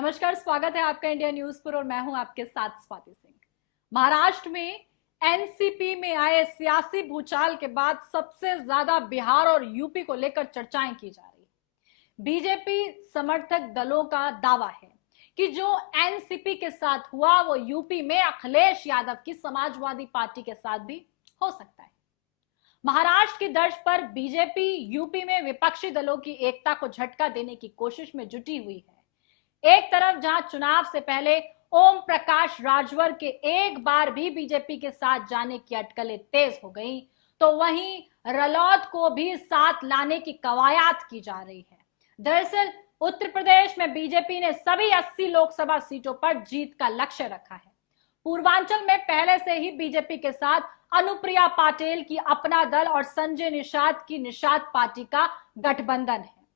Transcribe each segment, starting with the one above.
नमस्कार, स्वागत है आपका इंडिया न्यूज पर और मैं हूं आपके साथ स्वाति सिंह। महाराष्ट्र में एनसीपी में आए सियासी भूचाल के बाद सबसे ज्यादा बिहार और यूपी को लेकर चर्चाएं की जा रही है। बीजेपी समर्थक दलों का दावा है कि जो एनसीपी के साथ हुआ वो यूपी में अखिलेश यादव की समाजवादी पार्टी के साथ भी हो सकता है। महाराष्ट्र की तर्ज पर बीजेपी यूपी में विपक्षी दलों की एकता को झटका देने की कोशिश में जुटी हुई है। एक तरफ जहां चुनाव से पहले ओम प्रकाश राजभर के एक बार भी बीजेपी के साथ जाने की अटकलें तेज हो गई, तो वहीं रलौद को भी साथ लाने की कवायद की जा रही है। दरअसल उत्तर प्रदेश में बीजेपी ने सभी 80 लोकसभा सीटों पर जीत का लक्ष्य रखा है। पूर्वांचल में पहले से ही बीजेपी के साथ अनुप्रिया पाटिल की अपना दल और संजय निषाद की निषाद पार्टी का गठबंधन है।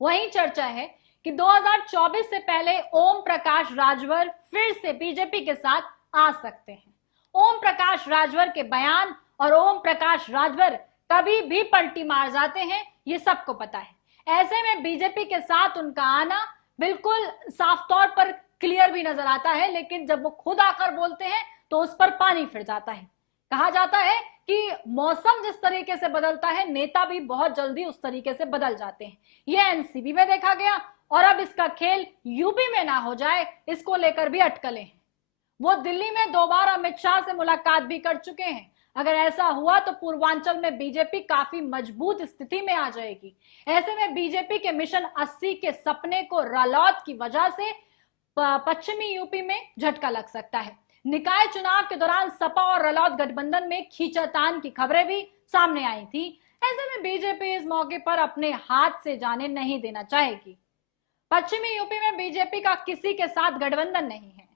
वहीं चर्चा है कि 2024 से पहले ओम प्रकाश राजभर फिर से बीजेपी के साथ आ सकते हैं। ओम प्रकाश राजभर के बयान और ओम प्रकाश राजभर कभी भी पलटी मार जाते हैं, ये सबको पता है। ऐसे में बीजेपी के साथ उनका आना बिल्कुल साफ तौर पर क्लियर भी नजर आता है, लेकिन जब वो खुद आकर बोलते हैं तो उस पर पानी फिर जाता है। कहा जाता है कि मौसम जिस तरीके से बदलता है, नेता भी बहुत जल्दी उस तरीके से बदल जाते हैं। ये एनसीपी में देखा गया और अब इसका खेल यूपी में ना हो जाए, इसको लेकर भी अटकलें हैं। वो दिल्ली में 2 बार अमित शाह से मुलाकात भी कर चुके हैं। अगर ऐसा हुआ तो पूर्वांचल में बीजेपी काफी मजबूत स्थिति में आ जाएगी। ऐसे में बीजेपी के मिशन 80 के सपने को रलौद की वजह से पश्चिमी यूपी में झटका लग सकता है। निकाय चुनाव के दौरान सपा और रलौद गठबंधन में खींचातान की खबरें भी सामने आई थी। ऐसे में बीजेपी इस मौके पर अपने हाथ से जाने नहीं देना चाहेगी। पश्चिमी यूपी में बीजेपी का किसी के साथ गठबंधन नहीं है।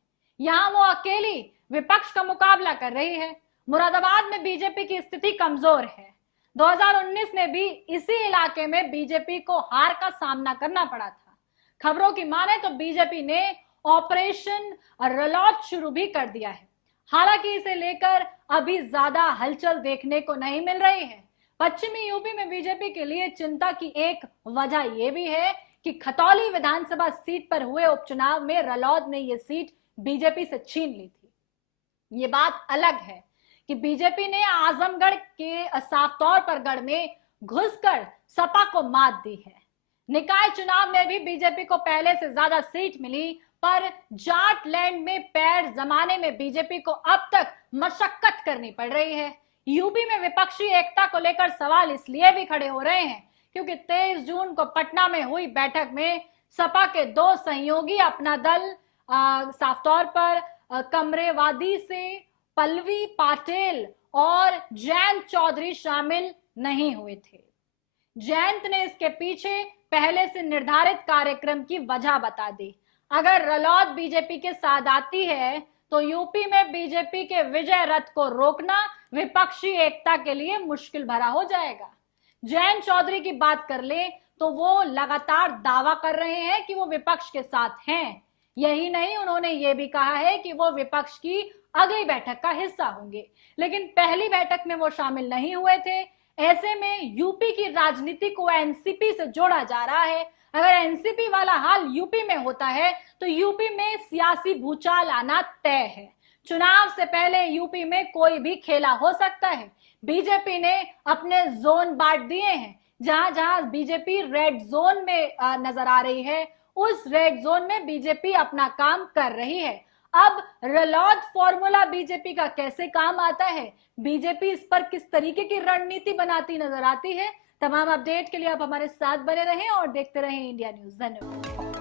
यहां वो अकेली विपक्ष का मुकाबला कर रही है। मुरादाबाद में बीजेपी की स्थिति कमजोर है। 2019 में भी इसी इलाके में बीजेपी को हार का सामना करना पड़ा था। खबरों की माने तो बीजेपी ने ऑपरेशन रलौद शुरू भी कर दिया है। हालांकि इसे लेकर अभी ज्यादा हलचल देखने को नहीं मिल रही है। पश्चिमी यूपी में बीजेपी के लिए चिंता की एक वजह यह भी है कि खतौली विधानसभा सीट पर हुए उपचुनाव में रलौद ने यह सीट बीजेपी से छीन ली थी। ये बात अलग है कि बीजेपी ने आजमगढ़ के साफ तौर पर गढ़ में घुसकर सपा को मात दी है। निकाय चुनाव में भी बीजेपी को पहले से ज्यादा सीट मिली, पर जाट लैंड में पैर जमाने में बीजेपी को अब तक मशक्कत करनी पड़ रही है। यूपी में विपक्षी एकता को लेकर सवाल इसलिए भी खड़े हो रहे हैं क्योंकि 23 जून को पटना में हुई बैठक में सपा के 2 सहयोगी अपना दल साफ तौर पर कमरेवादी से पल्लवी पाटिल और जयंत चौधरी शामिल नहीं हुए थे। जयंत ने इसके पीछे पहले से निर्धारित कार्यक्रम की वजह बता दी। अगर रलौद बीजेपी के साथ आती है तो यूपी में बीजेपी के विजय रथ को रोकना विपक्षी एकता के लिए मुश्किल भरा हो जाएगा। जयंत चौधरी की बात कर ले तो वो लगातार दावा कर रहे हैं कि वो विपक्ष के साथ हैं। यही नहीं, उन्होंने ये भी कहा है कि वो विपक्ष की अगली बैठक का हिस्सा होंगे, लेकिन पहली बैठक में वो शामिल नहीं हुए थे। ऐसे में यूपी की राजनीति को एनसीपी से जोड़ा जा रहा है। अगर एनसीपी वाला हाल यूपी में होता है तो यूपी में सियासी भूचाल आना तय है। चुनाव से पहले यूपी में कोई भी खेला हो सकता है। बीजेपी ने अपने जोन बांट दिए हैं। जहां जहां बीजेपी रेड जोन में नजर आ रही है, उस रेड जोन में बीजेपी अपना काम कर रही है। अब रलौद फॉर्मूला बीजेपी का कैसे काम आता है, बीजेपी इस पर किस तरीके की रणनीति बनाती नजर आती है, तमाम अपडेट के लिए आप हमारे साथ बने रहें और देखते रहें इंडिया न्यूज। धन्यवाद।